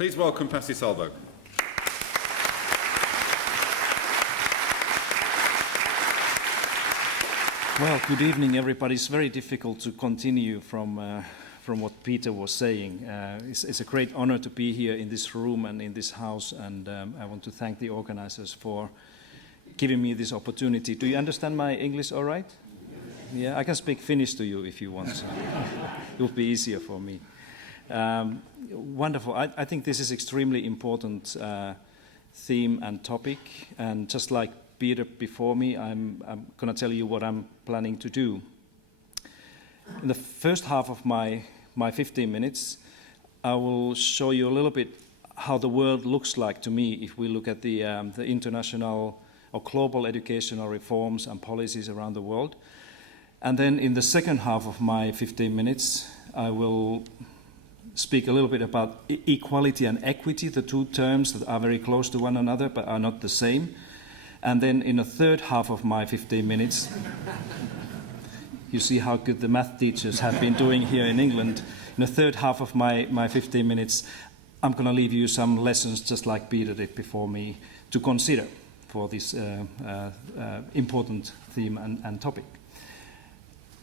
Please welcome Pasi Salhberg. Well, good evening, everybody. It's very difficult to continue from what Peter was saying. It's a great honor to be here in this room and in this house, and I want to thank the organizers for giving me this opportunity. Do you understand my English all right? Yeah, I can speak Finnish to you if you want. It will be easier for me. Wonderful. I think this is extremely important theme and topic, and just like Peter before me, I'm going to tell you what I'm planning to do. In the first half of my 15 minutes, I will show you a little bit how the world looks like to me if we look at the international or global educational reforms and policies around the world. And then in the second half of my 15 minutes, I will speak a little bit about equality and equity, the two terms that are very close to one another but are not the same. And then in the third half of my 15 minutes, you see how good the math teachers have been doing here in England. In the third half of my 15 minutes, I'm going to leave you some lessons just like Peter did before me to consider for this important theme and topic.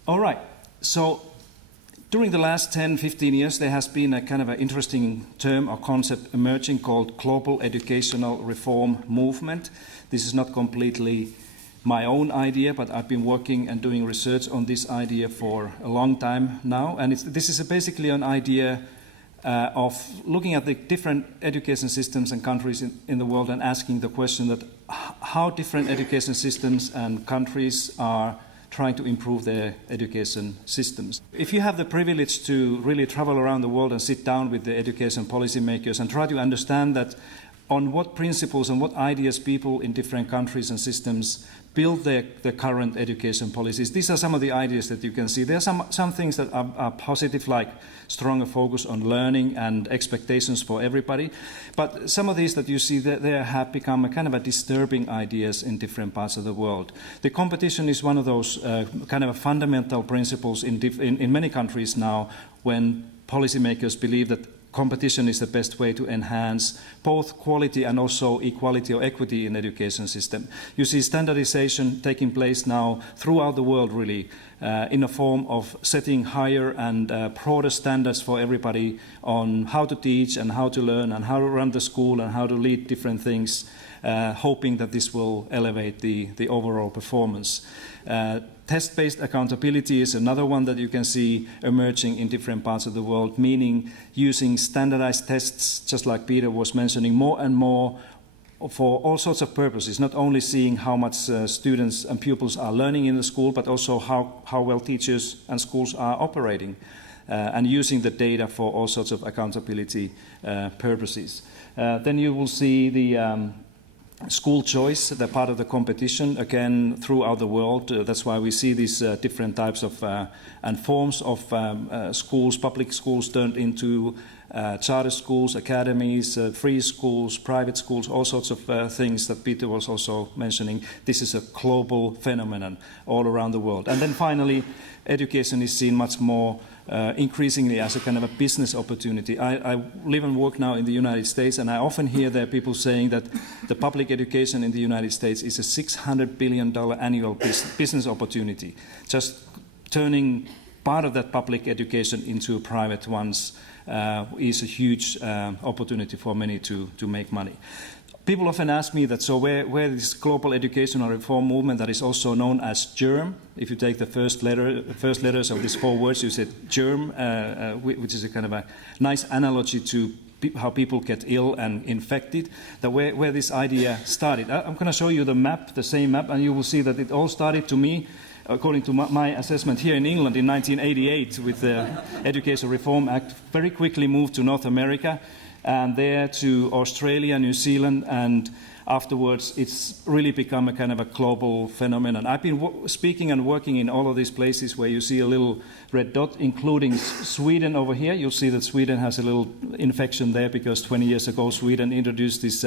All right, so during the last 10-15 years, there has been a kind of an interesting term or concept emerging called global educational reform movement. This is not completely my own idea, but I've been working and doing research on this idea for a long time now. And this is basically an idea of looking at the different education systems and countries in the world and asking the question that how different education systems and countries are trying to improve their education systems. If you have the privilege to really travel around the world and sit down with the education policymakers and try to understand that on what principles and what ideas people in different countries and systems build their current education policies. These are some of the ideas that you can see. There are some things that are positive, like stronger focus on learning and expectations for everybody. But some of these that you see there have become a kind of a disturbing ideas in different parts of the world. The competition is one of those kind of fundamental principles in many countries now, when policymakers believe that competition is the best way to enhance both quality and also equality or equity in education system. You see standardization taking place now throughout the world, really, in a form of setting higher and broader standards for everybody on how to teach and how to learn and how to run the school and how to lead different things, hoping that this will elevate the overall performance. Test-based accountability is another one that you can see emerging in different parts of the world, meaning using standardized tests, just like Peter was mentioning, more and more for all sorts of purposes, not only seeing how much students and pupils are learning in the school, but also how well teachers and schools are operating, and using the data for all sorts of accountability purposes. Then you will see the school choice, the part of the competition, again, throughout the world. That's why we see these different types of and forms of schools, public schools turned into charter schools, academies, free schools, private schools, all sorts of things that Peter was also mentioning. This is a global phenomenon all around the world. And then finally, education is seen much more increasingly as a kind of a business opportunity. I live and work now in the United States, and I often hear there people saying that the public education in the United States is a $600 billion annual business opportunity. Just turning part of that public education into private ones is a huge opportunity for many to make money. People often ask me that, so where this global educational reform movement that is also known as GERM, if you take the first letters of these four words, you said GERM, which is a kind of a nice analogy to how people get ill and infected, that where this idea started. I'm going to show you the map, the same map, and you will see that it all started to me, according to my assessment, here in England in 1988 with the Education Reform Act, very quickly moved to North America, and there to Australia, New Zealand, and afterwards it's really become a kind of a global phenomenon. I've been speaking and working in all of these places where you see a little red dot, including Sweden over here. You'll see that Sweden has a little infection there because 20 years ago Sweden introduced this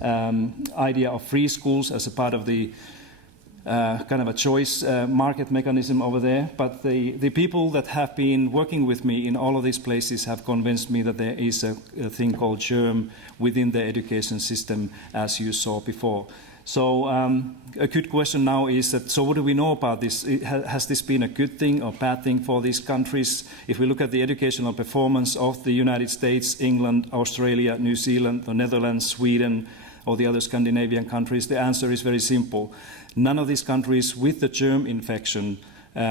idea of free schools as a part of the kind of a choice market mechanism over there. But the people that have been working with me in all of these places have convinced me that there is a thing called GERM within the education system, as you saw before. So a good question now is that, so what do we know about this? Has this been a good thing or bad thing for these countries? If we look at the educational performance of the United States, England, Australia, New Zealand, the Netherlands, Sweden, or the other Scandinavian countries, the answer is very simple. None of these countries with the germ infection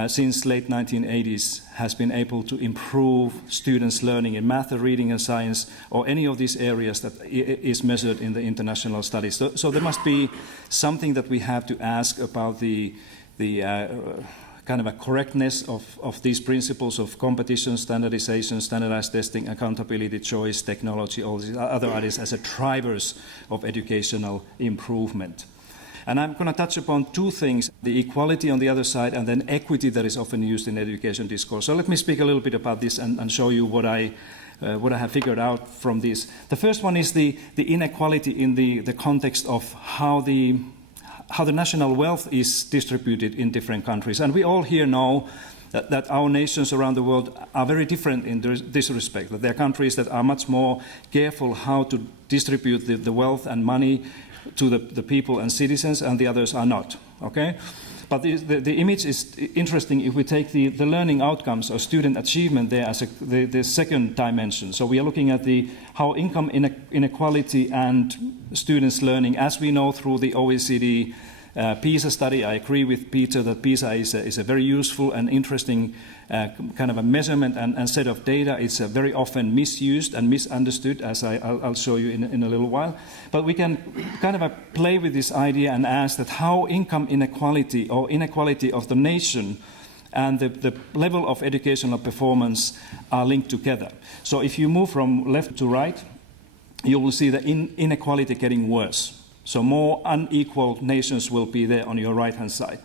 since late 1980s has been able to improve students' learning in math, reading and science, or any of these areas that is measured in the international studies. So there must be something that we have to ask about the kind of a correctness of these principles of competition, standardization, standardized testing, accountability, choice, technology, all these other ideas as drivers of educational improvement. And I'm going to touch upon two things, the equality on the other side and then equity that is often used in education discourse. So let me speak a little bit about this and show you what I have figured out from this. The first one is the inequality in the context of how the national wealth is distributed in different countries. And we all here know that our nations around the world are very different in this respect, that there are countries that are much more careful how to distribute the wealth and money to the people and citizens, and the others are not. Okay? But the image is interesting if we take the learning outcomes or student achievement there as the second dimension. So we are looking at how income inequality and students' learning, as we know through the OECD PISA study. I agree with Peter that PISA is a very useful and interesting kind of a measurement and set of data. It's very often misused and misunderstood, as I'll show you in a little while. But we can kind of play with this idea and ask that how income inequality or inequality of the nation and the level of educational performance are linked together. So if you move from left to right, you will see the inequality getting worse. So more unequal nations will be there on your right-hand side.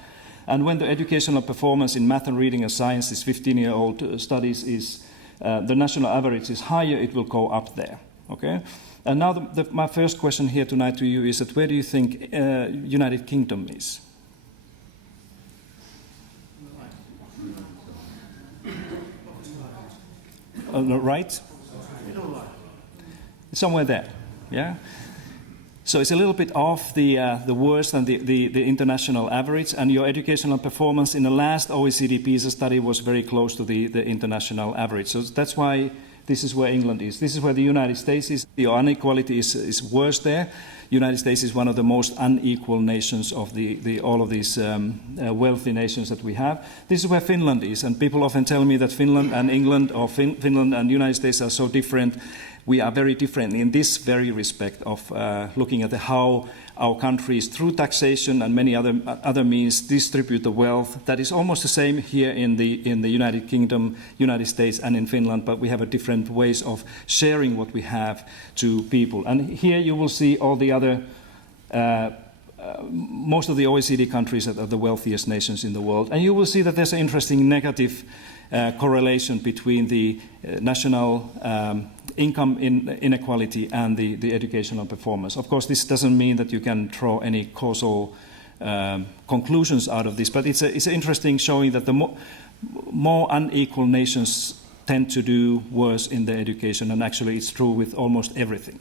And when the educational performance in math and reading and science, these 15-year-old studies, is the national average is higher, it will go up there. Okay? And now my first question here tonight to you is that where do you think United Kingdom is? On the right? Somewhere there, yeah? So it's a little bit off the worse than the international average, and your educational performance in the last OECD PISA study was very close to the international average. So that's why this is where England is. This is where the United States is. The inequality is worse there. United States is one of the most unequal nations of all of these wealthy nations that we have. This is where Finland is, and people often tell me that Finland and England or Finland and the United States are so different. We are very different in this very respect of looking at how our countries, through taxation and many other means, distribute the wealth. That is almost the same here in the United Kingdom, United States, and in Finland, but we have a different ways of sharing what we have to people. And here you will see all the other, most of the OECD countries that are the wealthiest nations in the world. And you will see that there's an interesting negative correlation between the national income inequality and the educational performance. Of course, this doesn't mean that you can draw any causal conclusions out of this, but it's interesting showing that the more unequal nations tend to do worse in their education, and actually it's true with almost everything.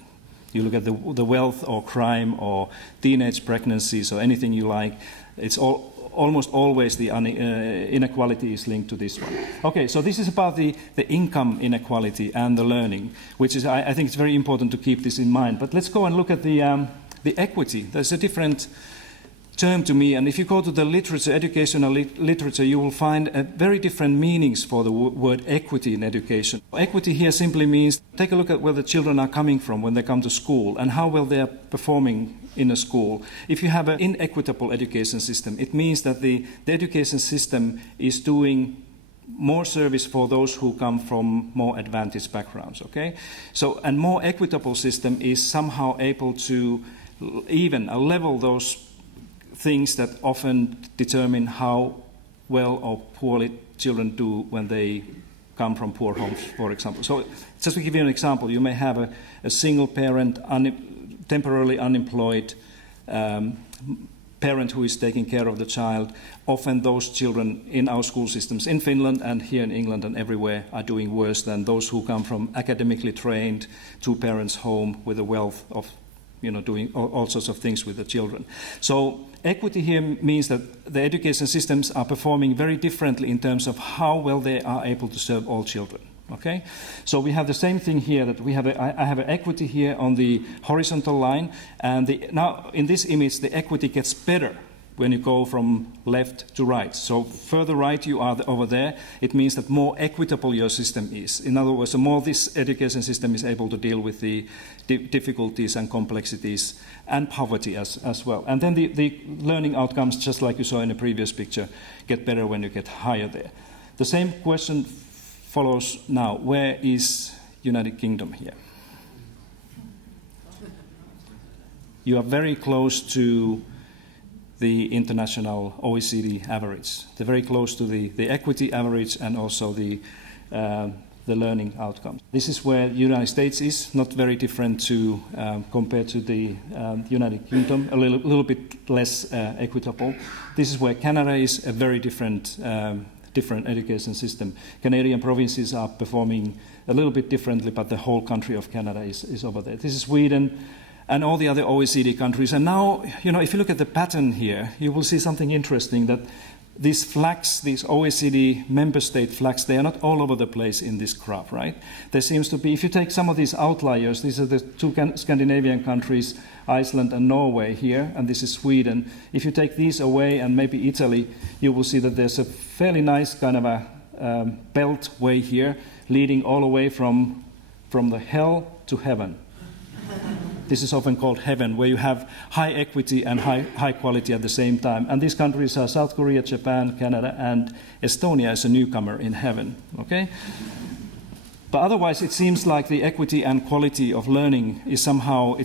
You look at the wealth or crime or teenage pregnancies or anything you like, it's almost always the inequality is linked to this one. Okay, so this is about the income inequality and the learning, which is, I think it's very important to keep this in mind. But let's go and look at the equity. There's a different term to me, and if you go to the literature, educational literature, you will find very different meanings for the word equity in education. Equity here simply means, take a look at where the children are coming from when they come to school and how well they are performing in a school. If you have an inequitable education system, it means that the education system is doing more service for those who come from more advantaged backgrounds, okay? So, and more equitable system is somehow able to even level those things that often determine how well or poorly children do when they come from poor homes, for example. So just to give you an example, you may have a single parent, temporarily unemployed parent who is taking care of the child. Often those children in our school systems in Finland and here in England and everywhere are doing worse than those who come from academically trained, two parents home with a wealth of doing all sorts of things with the children. So equity here means that the education systems are performing very differently in terms of how well they are able to serve all children. Okay, so we have the same thing here, that I have an equity here on the horizontal line, and now in this image the equity gets better when you go from left to right. So further right you are over there, it means that more equitable your system is. In other words, the more this education system is able to deal with the difficulties and complexities and poverty as well. And then the learning outcomes, just like you saw in the previous picture, get better when you get higher there. The same question follows now. Where is United Kingdom here? You are very close to the international OECD average. They're very close to the equity average and also the learning outcomes. This is where the United States is, not very different to compared to the United Kingdom, a little bit less equitable. This is where Canada is, a very different education system. Canadian provinces are performing a little bit differently, but the whole country of Canada is over there. This is Sweden and all the other OECD countries. And now, if you look at the pattern here, you will see something interesting, that these flags, these OECD member state flags, they are not all over the place in this graph, right? There seems to be, if you take some of these outliers, these are the two Scandinavian countries, Iceland and Norway here, and this is Sweden. If you take these away and maybe Italy, you will see that there's a fairly nice kind of a belt way here, leading all the way from the hell to heaven. This is often called heaven, where you have high equity and high quality at the same time. And these countries are South Korea, Japan, Canada, and Estonia is a newcomer in heaven. Okay? But otherwise, it seems like the equity and quality of learning is somehow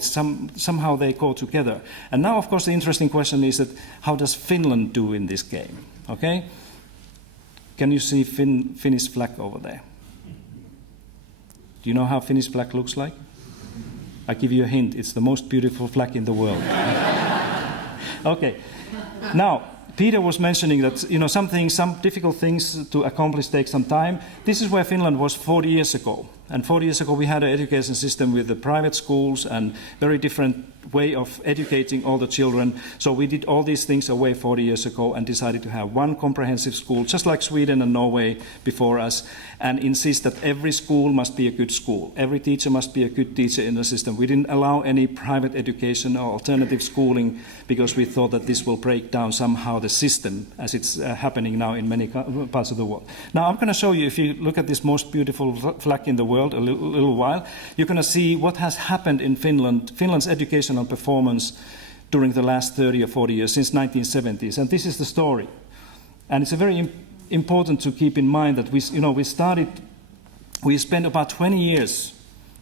they go together. And now, of course, the interesting question is that how does Finland do in this game? Okay? Can you see Finnish flag over there? Do you know how Finnish flag looks like? I give you a hint, it's the most beautiful flag in the world. Okay, now, Peter was mentioning that some difficult things to accomplish take some time. This is where Finland was 40 years ago. And 40 years ago we had an education system with the private schools and very different way of educating all the children. So we did all these things away 40 years ago and decided to have one comprehensive school, just like Sweden and Norway before us, and insist that every school must be a good school. Every teacher must be a good teacher in the system. We didn't allow any private education or alternative schooling because we thought that this will break down somehow the system as it's happening now in many parts of the world. Now I'm going to show you, if you look at this most beautiful flag in the world a little while, you're going to see what has happened in Finland, Finland's educational performance during the last 30 or 40 years, since 1970s. And this is the story. And it's very important to keep in mind that we spent about 20 years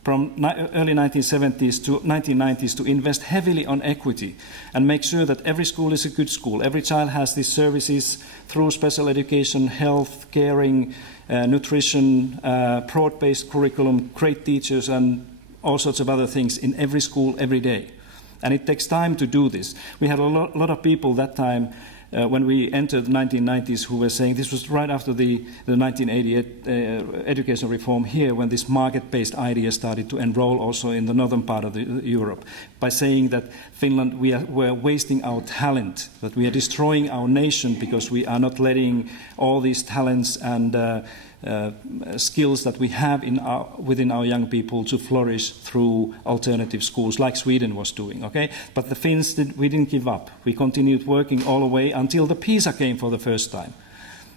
from early 1970s to 1990s to invest heavily on equity and make sure that every school is a good school. Every child has these services through special education, health, caring, nutrition, broad-based curriculum, great teachers, and all sorts of other things in every school every day. And it takes time to do this. We had a lot of people that time when we entered the 1990s who were saying, this was right after the 1988 education reform here, when this market-based idea started to enroll also in the northern part of Europe, by saying that Finland, we're wasting our talent, that we are destroying our nation because we are not letting all these talents and skills that we have within our young people to flourish through alternative schools, like Sweden was doing. Okay, but the Finns we didn't give up. We continued working all the way until the PISA came for the first time.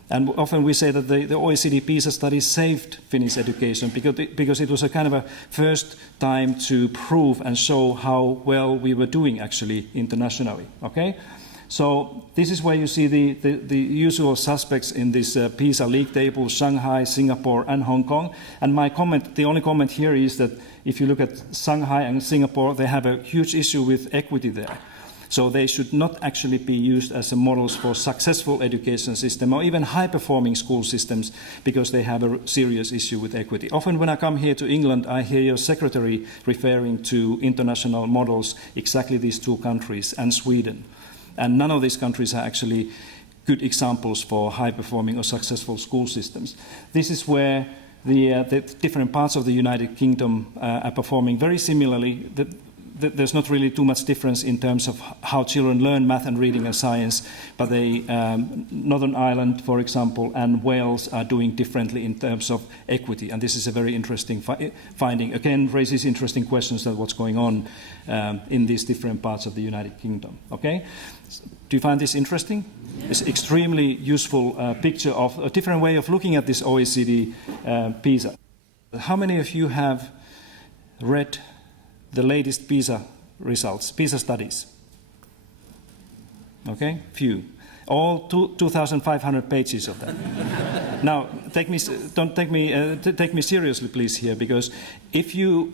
And often we say that the OECD PISA study saved Finnish education because it was a kind of a first time to prove and show how well we were doing actually internationally. Okay. So this is where you see the usual suspects in this PISA league table: Shanghai, Singapore, and Hong Kong. And the only comment here is that if you look at Shanghai and Singapore, they have a huge issue with equity there. So they should not actually be used as models for successful education system or even high-performing school systems, because they have a serious issue with equity. Often when I come here to England, I hear your secretary referring to international models, exactly these two countries, and Sweden. And none of these countries are actually good examples for high-performing or successful school systems. This is where the different parts of the United Kingdom are performing very similarly. There's not really too much difference in terms of how children learn math and reading and science, but Northern Ireland, for example, and Wales are doing differently in terms of equity, and this is a very interesting finding. Again, raises interesting questions about what's going on in these different parts of the United Kingdom. Okay, do you find this interesting? It's an extremely useful picture of a different way of looking at this OECD PISA. How many of you have read the latest PISA results, PISA studies? Okay, few. All 2,500 pages of that. Now, don't take me seriously, please, here, because if you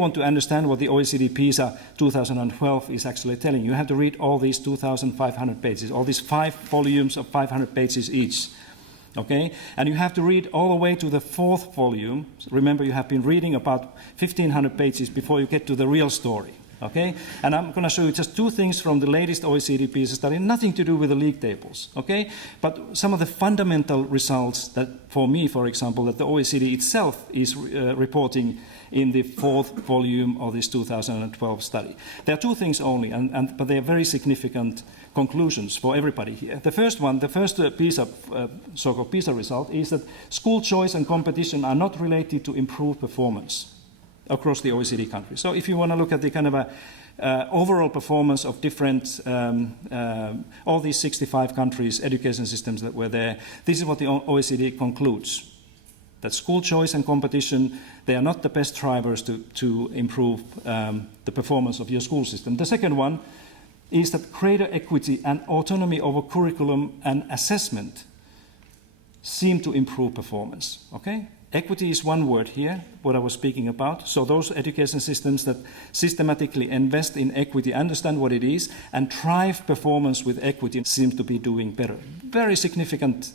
want to understand what the OECD PISA 2012 is actually telling, you have to read all these 2,500 pages, all these 5 volumes of 500 pages each. Okay? And you have to read all the way to the 4th volume. Remember, you have been reading about 1,500 pages before you get to the real story. Okay? And I'm going to show you just 2 things from the latest OECD PISA study, nothing to do with the league tables. Okay? But some of the fundamental results that, for me, for example, that the OECD itself is reporting in the 4th volume of this 2012 study. There are 2 things only, but they are very significant conclusions for everybody here. The first one, the first so-called PISA result, is that school choice and competition are not related to improved performance across the OECD countries. So if you want to look at the kind of overall performance of different, all these 65 countries, education systems that were there, this is what the OECD concludes. That school choice and competition, they are not the best drivers to improve the performance of your school system. The second one is that greater equity and autonomy over curriculum and assessment seem to improve performance. Okay? Equity is one word here, what I was speaking about. So those education systems that systematically invest in equity, understand what it is, and drive performance with equity seem to be doing better. Very significant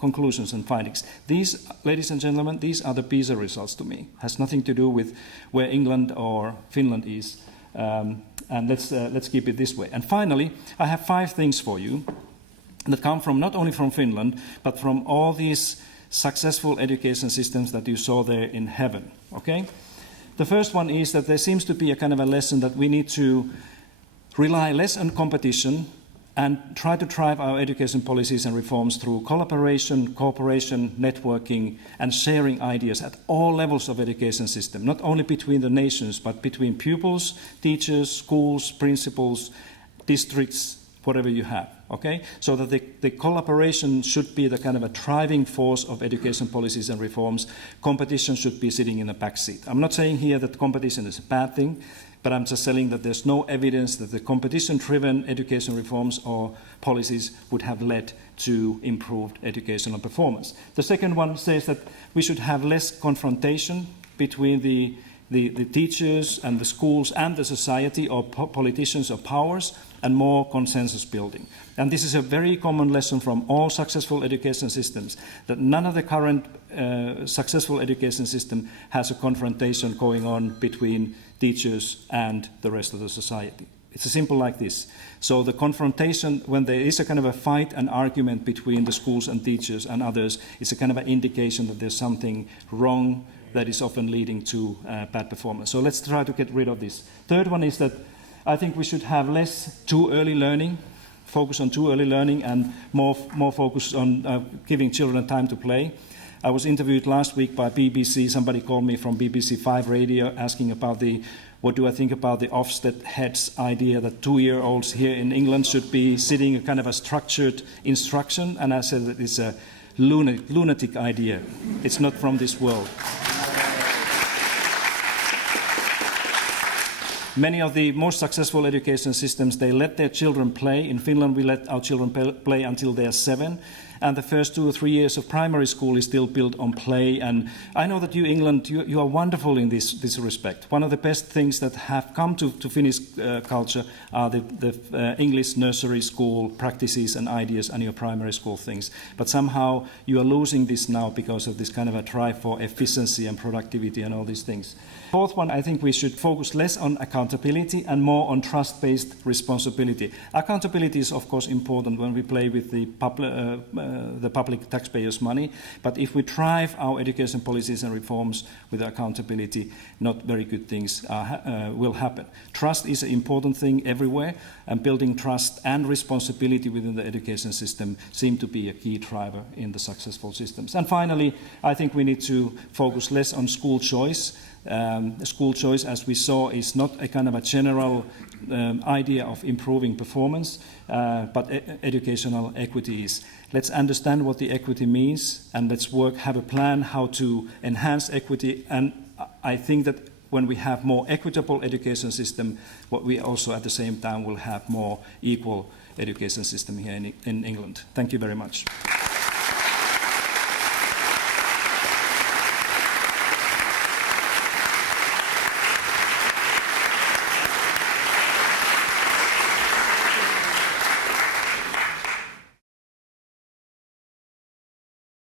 conclusions and findings. These, ladies and gentlemen, these are the PISA results to me. Has nothing to do with where England or Finland is. And let's keep it this way. And finally, I have 5 things for you that come from not only from Finland, but from all these successful education systems that you saw there in heaven. Okay? The first one is that there seems to be a kind of a lesson that we need to rely less on competition and try to drive our education policies and reforms through collaboration, cooperation, networking, and sharing ideas at all levels of education system, not only between the nations, but between pupils, teachers, schools, principals, districts, whatever you have, okay? So that the collaboration should be the kind of a driving force of education policies and reforms. Competition should be sitting in the back seat. I'm not saying here that competition is a bad thing, but I'm just saying that there's no evidence that the competition-driven education reforms or policies would have led to improved educational performance. The second one says that we should have less confrontation between the teachers and the schools and the society or politicians or powers, and more consensus building. And this is a very common lesson from all successful education systems, that none of the current successful education system has a confrontation going on between teachers and the rest of the society. It's a simple like this. So the confrontation, when there is a kind of a fight and argument between the schools and teachers and others, it's a kind of an indication that there's something wrong that is often leading to bad performance. So let's try to get rid of this. Third one is that I think we should have less too early learning, focus on too early learning, and more focus on giving children time to play. I was interviewed last week by BBC. Somebody called me from BBC 5 Radio asking about what do I think about the Ofsted head's idea that 2-year-olds here in England should be sitting a kind of a structured instruction, and I said that it's a lunatic idea. It's not from this world. Many of the most successful education systems, they let their children play. In Finland, we let our children play until they are 7. and the first 2 or 3 years of primary school is still built on play. And I know that you, England, you are wonderful in this respect. One of the best things that have come to Finnish culture are the English nursery school practices and ideas and your primary school things. But somehow you are losing this now because of this kind of a drive for efficiency and productivity and all these things. Fourth one, I think we should focus less on accountability and more on trust-based responsibility. Accountability is, of course, important when we play with the public taxpayers' money, but if we drive our education policies and reforms with accountability, not very good things will happen. Trust is an important thing everywhere, and building trust and responsibility within the education system seem to be a key driver in the successful systems. And finally, I think we need to focus less on school choice. School choice, as we saw, is not a kind of a general idea of improving performance, but educational equity is. Let's understand what the equity means, and let's have a plan how to enhance equity. And I think that when we have more equitable education system, what we also at the same time will have more equal education system here in England. Thank you very much.